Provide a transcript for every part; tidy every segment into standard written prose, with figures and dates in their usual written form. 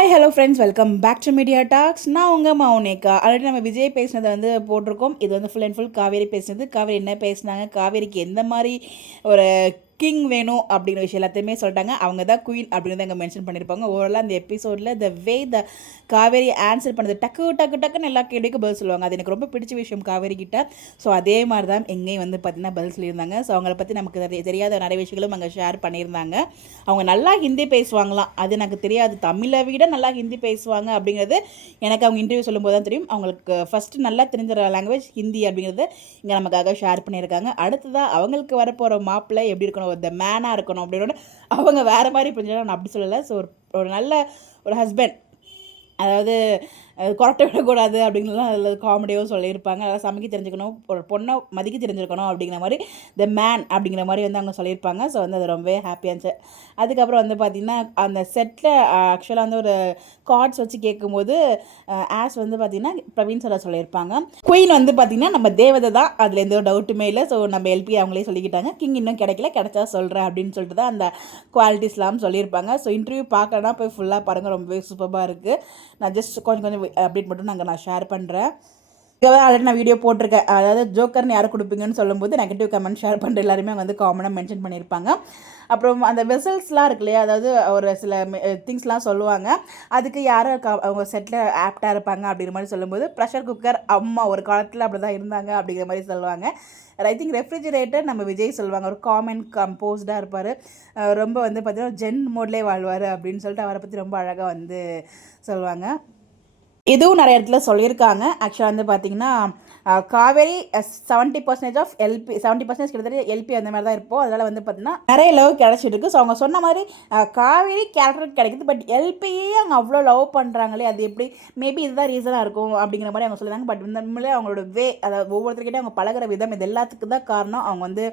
Hi hello friends, welcome back to Media Talks. நான் உங்கள் Mounika. Already நம்ம விஜய் பேசினதை போட்டிருக்கோம். இது ஃபுல் அண்ட் ஃபுல் காவேரி பேசினது. காவேரி என்ன பேசினாங்க, காவேரிக்கு எந்த மாதிரி ஒரு கிங் வேணும் அப்படிங்கிற விஷயம் எல்லாத்தையுமே சொல்லிட்டாங்க. அவங்க தான் குயின் அப்படிங்கிறத அங்கே மென்ஷன் பண்ணியிருப்பாங்க. ஓவரால் அந்த எபிசோடில் த காவேரி ஆன்சர் பண்ணது டக்கு டக்கு டக்குன்னு எல்லா கேள்விக்கும் பதில் சொல்லுவாங்க. அது எனக்கு ரொம்ப பிடிச்ச விஷயம் காவேரி கிட்ட. ஸோ அதே மாதிரி தான் எங்கேயும் பார்த்திங்கன்னா பதில் சொல்லியிருந்தாங்க. ஸோ அவங்கள பற்றி நமக்கு தெரியாத நிறைய விஷயங்களும் அங்கே ஷேர் பண்ணியிருந்தாங்க. அவங்க நல்லா ஹிந்தி பேசுவாங்களாம், அது எனக்கு தெரியாது. தமிழை விட நல்லா ஹிந்தி பேசுவாங்க அப்படிங்கிறது எனக்கு அவங்க இன்டர்வியூ சொல்லும்போது தான் தெரியும். அவங்களுக்கு ஃபஸ்ட்டு நல்லா தெரிஞ்ச லாங்குவேஜ் ஹிந்தி அப்படிங்கிறது இங்கே நமக்காக ஷேர் பண்ணியிருக்காங்க. அடுத்ததாக அவங்களுக்கு வரப்போகிற மாப்பிள்ளை எப்படி இருக்கணும், த மேனாக இருக்கணும் அப்படின்னு அவங்க வேறு மாதிரி புரிஞ்சுக்கலாம். நான் அப்படி சொல்லலை. ஸோ ஒரு நல்ல ஒரு ஹஸ்பண்ட், அதாவது கொரட்டை விடக்கூடாது அப்படின்லாம் அதில் காமெடியாகவும் சொல்லியிருப்பாங்க. அதெல்லாம் சமைக்க தெரிஞ்சுக்கணும், ஒரு பொண்ணை மதிக்க தெரிஞ்சுக்கணும் அப்படிங்கிற மாதிரி த மேன் அப்படிங்கிற மாதிரி அவங்க சொல்லியிருப்பாங்க. ஸோ அது ரொம்பவே ஹாப்பியாக இருந்துச்சு. அதுக்கப்புறம் பார்த்திங்கன்னா அந்த செட்டில் ஆக்சுவலாக ஒரு கார்ட்ஸ் வச்சு கேட்கும்போது ஆஸ் பார்த்திங்கன்னா பிரவீன் சார் சொல்லியிருப்பாங்க. குயின் பார்த்திங்கன்னா நம்ம தேவதை தான், அதில் எந்த ஒரு டவுட்டுமே இல்லை. ஸோ நம்ம எல்பி அவங்களே சொல்லிக்கிட்டாங்க, கிங் இன்னும் கிடைச்சா சொல்கிறேன் அப்படின்னு சொல்லிட்டு தான் அந்த குவாலிட்டிஸ்லாம் சொல்லியிருப்பாங்க. ஸோ இன்டர்வியூ பார்க்கறனா போய் ஃபுல்லாக பாருங்கள், ரொம்பவே சூப்பராக இருக்குது. நான் ஜஸ்ட் கொஞ்சம் அப்டேட் மட்டும் நான் ஷேர் பண்ணுறேன். ஆல்ரெடி நான் வீடியோ போட்டிருக்கேன். அதாவது ஜோக்கர்னு யாரை கொடுப்பீங்கன்னு சொல்லும்போது நெகட்டிவ் கமெண்ட் ஷேர் பண்ணுற எல்லாருமே காமனாக மென்ஷன் பண்ணியிருப்பாங்க. அப்புறம் அந்த வெசல்ஸ்லாம் இருக்கு இல்லையா, அதாவது ஒரு சில திங்ஸ்லாம் சொல்லுவாங்க, அதுக்கு யாரும் அவங்க செட்டில் ஆப்டாக இருப்பாங்க அப்படிங்கிற மாதிரி சொல்லும்போது ப்ரெஷர் குக்கர் அம்மா ஒரு காலத்தில் அப்படி தான் இருந்தாங்க அப்படிங்கிற மாதிரி சொல்லுவாங்க. ஐ திங்க் ரெஃப்ரிஜிரேட்டர் நம்ம விஜய் சொல்லுவாங்க, ஒரு காமன் கம்போஸ்டாக இருப்பார், ரொம்ப பார்த்திங்கன்னா ஜென் மோட்லேயே வாழ்வார் அப்படின்னு சொல்லிட்டு அவரை பற்றி ரொம்ப அழகாக சொல்லுவாங்க. இதுவும் நிறைய இடத்துல சொல்லியிருக்காங்க. ஆக்சுவலாக பார்த்திங்கன்னா காவேரி 70% ஆஃப் எல்பி, 70% கிட்டத்தட்ட எல்பி அந்த மாதிரி தான் இருப்போம். அதனால் பார்த்திங்கன்னா நிறைய லவ் கிடச்சிருக்கு. ஸோ அவங்க சொன்ன மாதிரி காவேரி கேரக்டர் கிடைக்குது, பட் எல்பியே அவங்க அவ்வளோ லவ் பண்ணுறாங்களே, அது எப்படி, மேபி இதுதான் ரீசனாக இருக்கும் அப்படிங்கிற மாதிரி அவங்க சொல்லியிருந்தாங்க. பட் உண்மையிலே அவங்களோட அதாவது ஒவ்வொருத்தர்கிட்ட அவங்க பழகிற விதம், இது எல்லாத்துக்கும் தான் காரணம். அவங்க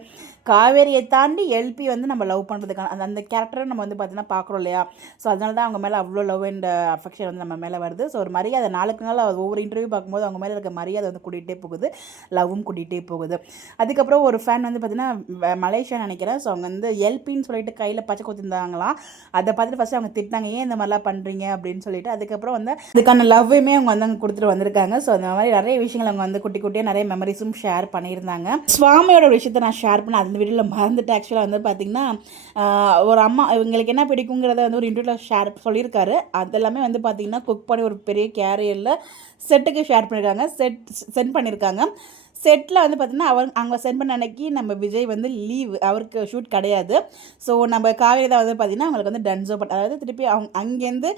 காவேரியை தாண்டி எல்பி நம்ம லவ் பண்ணுறதுக்கான அந்த கேரக்டரை நம்ம பார்த்திங்கன்னா பார்க்குறோம் இல்லையா. ஸோ அதனால தான் அவங்க மேலே அவ்வளோ லவ் அண்ட் அஃபெக்ஷன் நம்ம மேலே வருது. ஸோ ஒரு மரியாதை நாளுக்கு நாள் ஒவ்வொரு இன்டர்வியூ பார்க்கும்போது அவங்க மேலே இருக்க மரியாதை கூட்டிகிட்டே போகுது, லவ்வும் கூட்டிகிட்டே போகுது. அதுக்கப்புறம் ஒரு ஃபேன் பார்த்திங்கன்னா மலேசியா நினைக்கிறேன். ஸோ அவங்க எல்பின்னு சொல்லிட்டு கையில் பச்சை கொடுத்துருந்தாங்களாம். அதை பார்த்துட்டு ஃபஸ்ட்டு அவங்க திட்டாங்க, ஏன் இந்த மாதிரிலாம் பண்ணுறீங்க அப்படின்னு சொல்லிட்டு. அதுக்கப்புறம் அதுக்கான லவ்வையுமே அவங்க அங்கே கொடுத்துட்டு வந்திருக்காங்க. ஸோ அந்த மாதிரி நிறைய விஷயங்கள் அவங்க குட்டி குட்டியாக நிறைய மெமரிஸும் ஷேர் பண்ணியிருந்தாங்க. சுவாமியோட ஒரு விஷயத்தை நான் ஷேர் பண்ணேன், அந்த வீடியோவில் மறந்துட்டு. ஆக்சுவலாக பார்த்திங்கன்னா ஒரு அம்மா இவங்களுக்கு என்ன பிடிக்குங்கிறத ஒரு இன்டர்வியூவில் ஷேர் சொல்லியிருக்காரு. அதெல்லாமே பார்த்திங்கன்னா குக் பண்ணி ஒரு பெரிய கேரியரில் செட்டுக்கு ஷேர் பண்ணியிருக்காங்க, சென்ட் பண்ணியிருக்காங்க. செட்டில் பார்த்திங்கன்னா அவங்க சென்ட் பண்ண அன்னைக்கு நம்ம விஜய் லீவ், அவருக்கு ஷூட் கிடையாது. ஸோ நம்ம காவேரி தான் பார்த்திங்கன்னா அவங்களுக்கு டன்ஸோ அதாவது திருப்பி அங்கேருந்து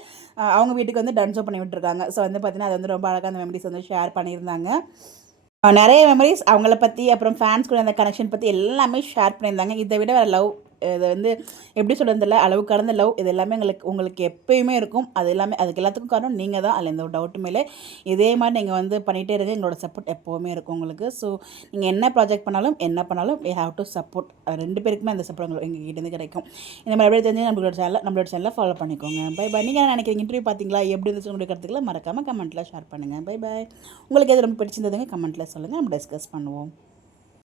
அவங்க வீட்டுக்கு டன்ஸோ பண்ணி விட்டுருக்காங்க. ஸோ பார்த்திங்கன்னா அது ரொம்ப அழகாக அந்த மெமரிஸ் ஷேர் பண்ணியிருந்தாங்க. நிறைய மெமரிஸ் அவங்கள பற்றி, அப்புறம் ஃபேன்ஸ் கூட அந்த கனெக்ஷன் பற்றி எல்லாமே ஷேர் பண்ணியிருந்தாங்க. இதை விட வேறு லவ், இது எப்படி சொல்கிறதில்ல, அளவு கடந்த லவ், இது எல்லாமே உங்களுக்கு எப்போயுமே இருக்கும். அது எல்லாமே, அதுக்கு எல்லாத்துக்கும் காரணம் நீங்கள் தான், அதில் எந்த ஒரு டவுட்டுமே இல்லை. இதே மாதிரி நீங்கள் பண்ணிகிட்டே இருங்க, எங்களோட சப்போர்ட் எப்போவுமே இருக்கும் உங்களுக்கு. ஸோ நீங்கள் என்ன ப்ராஜெக்ட் பண்ணாலும் என்ன பண்ணாலும் வி ஹாவ் டு சப்போர்ட். ரெண்டு பேருக்குமே அந்த சப்போர்ட் எங்கள் கிட்டேருந்து கிடைக்கும். இந்த மாதிரி எப்படி தெரிஞ்சு நம்மளோட சேனலை ஃபாலோ பண்ணிக்கோங்க. Bye bye. நீங்கள் என்ன நினைக்கிறீங்க, இன்டர்வியூ பார்த்தீங்களா, எப்படி இருந்துச்சு உங்களுடைய கருத்துக்களை மறக்காமல் கமெண்ட்டில் ஷேர் பண்ணுங்கள். Bye bye. உங்களுக்கு எது ரொம்ப பிடிச்சிருந்ததுங்க கமெண்ட்டில் சொல்லுங்கள், நம்ம டிஸ்கஸ் பண்ணுவோம்.